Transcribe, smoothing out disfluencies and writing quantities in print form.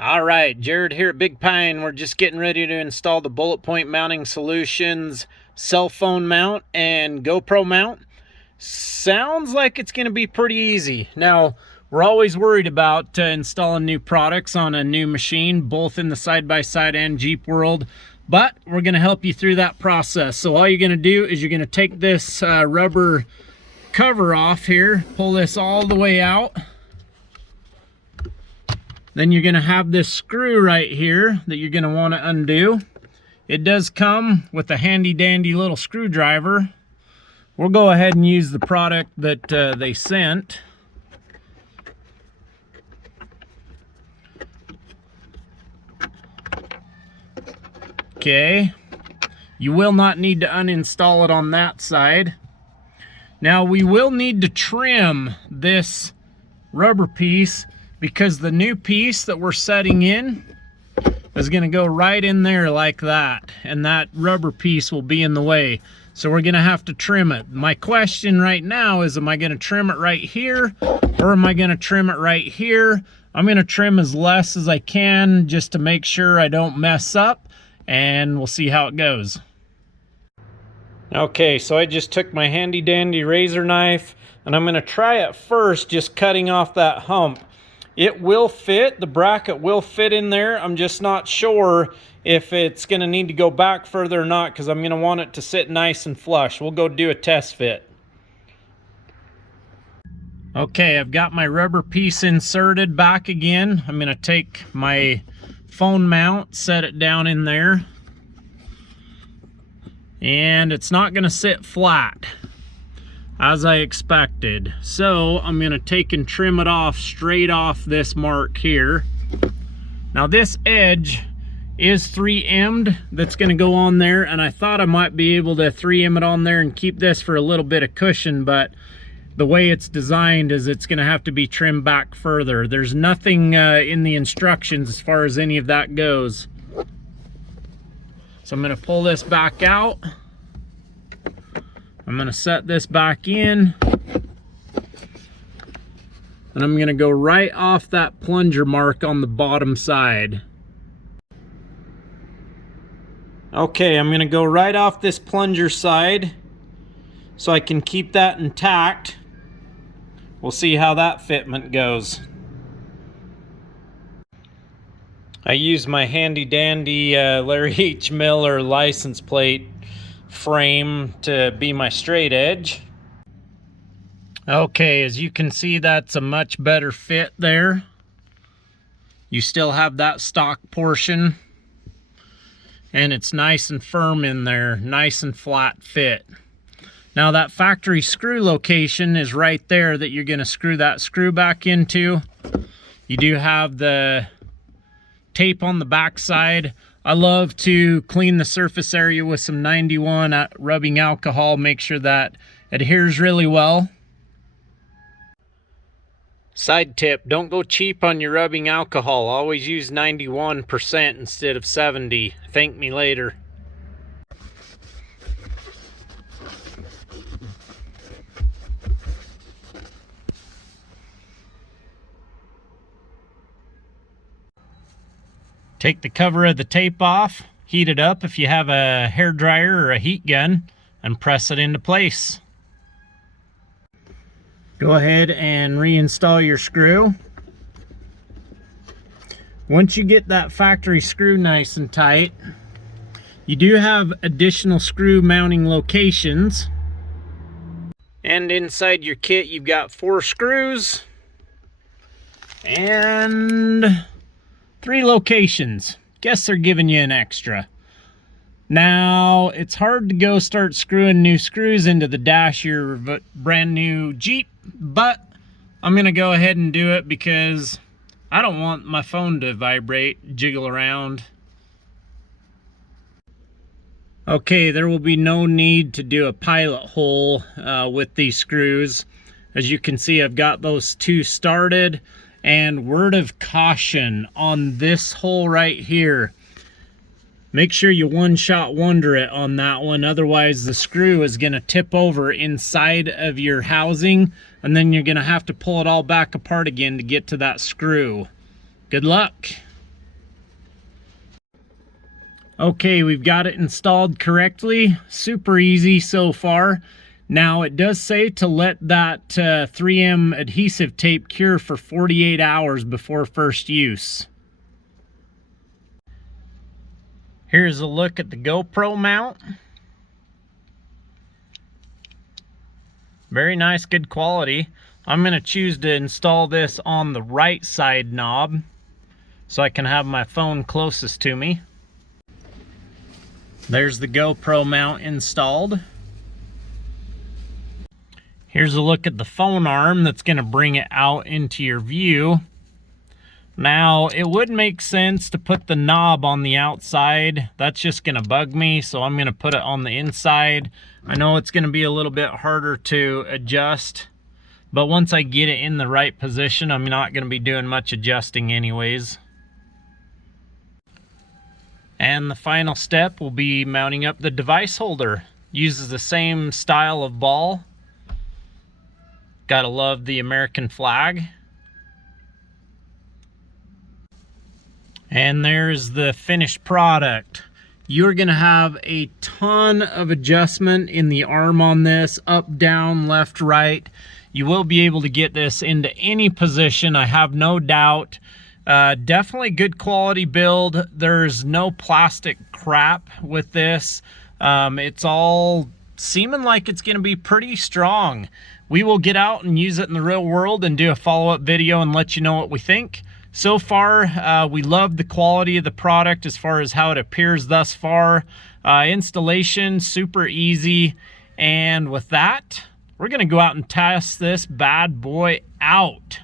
All right, Jared here at Big Pine. We're just getting ready to install the BULLETPOINT Mounting Solutions cell phone mount and GoPro mount. Sounds like it's going to be pretty easy. Now, we're always worried about installing new products on a new machine, both in the side-by-side and Jeep world, but we're going to help you through that process. So all you're going to do is you're going to take this rubber cover off here, pull this all the way out. Then you're going to have this screw right here that you're going to want to undo. It does come with a handy dandy little screwdriver. We'll go ahead and use the product that they sent. Okay, you will not need to uninstall it on that side. Now we will need to trim this rubber piece, because the new piece that we're setting in is going to go right in there like that, and that rubber piece will be in the way, so we're going to have to trim it. My question right now is, am I going to trim it right here, or am I going to trim it right here? I'm going to trim as less as I can just to make sure I don't mess up, and we'll see how it goes. Okay, so I just took my handy dandy razor knife, and I'm going to try at first just cutting off that hump. It will fit, the bracket will fit in there. I'm just not sure if it's going to need to go back further or not, because I'm going to want it to sit nice and flush. We'll go do a test fit. Okay, I've got my rubber piece inserted back again. I'm going to take my phone mount, set it down in there, and it's not going to sit flat as I expected. So I'm going to take and trim it off straight off this mark here. Now this edge is 3M'd that's going to go on there, and I thought I might be able to 3M it on there and keep this for a little bit of cushion, but the way it's designed is it's going to have to be trimmed back further. There's nothing in the instructions as far as any of that goes. So I'm going to pull this back out. I'm going to set this back in, and I'm going to go right off that plunger mark on the bottom side. Okay, I'm going to go right off this plunger side so I can keep that intact. We'll see how that fitment goes. I use my handy dandy Larry H. Miller license plate frame to be my straight edge. Okay, as you can see, that's a much better fit there. You still have that stock portion, and it's nice and firm in there, nice and flat fit. Now that factory screw location is right there that you're going to screw that screw back into. You do have the tape on the back side. I love to clean the surface area with some 91 rubbing alcohol, make sure that adheres really well. Side tip, don't go cheap on your rubbing alcohol. Always use 91% instead of 70. Thank me later. Take the cover of the tape off, heat it up if you have a hair dryer or a heat gun, and press it into place. Go ahead and reinstall your screw. Once you get that factory screw nice and tight, you do have additional screw mounting locations. And inside your kit, you've got 4 screws and 3 locations. Guess they're giving you an extra. Now, it's hard to go start screwing new screws into the dash of your brand new Jeep, but I'm going to go ahead and do it because I don't want my phone to vibrate, jiggle around. Okay, there will be no need to do a pilot hole with these screws. As you can see, I've got those 2 started. And word of caution on this hole right here, make sure you one-shot wonder it on that one, otherwise the screw is going to tip over inside of your housing, and then you're going to have to pull it all back apart again to get to that screw. Good luck. Okay, we've got it installed correctly. Super easy so far. Now it does say to let that 3M adhesive tape cure for 48 hours before first use. Here's a look at the GoPro mount. Very nice, good quality. I'm going to choose to install this on the right side knob so I can have my phone closest to me. There's the GoPro mount installed. Here's a look at the phone arm that's going to bring it out into your view. Now, it would make sense to put the knob on the outside. That's just going to bug me, so I'm going to put it on the inside. I know it's going to be a little bit harder to adjust, but once I get it in the right position, I'm not going to be doing much adjusting anyways. And the final step will be mounting up the device holder. Uses the same style of ball. Gotta love the American flag. And there's the finished product. You're gonna have a ton of adjustment in the arm on this, up, down, left, right. You will be able to get this into any position, I have no doubt. Definitely good quality build. There's no plastic crap with this. It's all seeming like it's going to be pretty strong. We will get out and use it in the real world and do a follow-up video and let you know what we think. So far, we love the quality of the product as far as how it appears thus far. Installation, super easy. And with that, we're going to go out and test this bad boy out.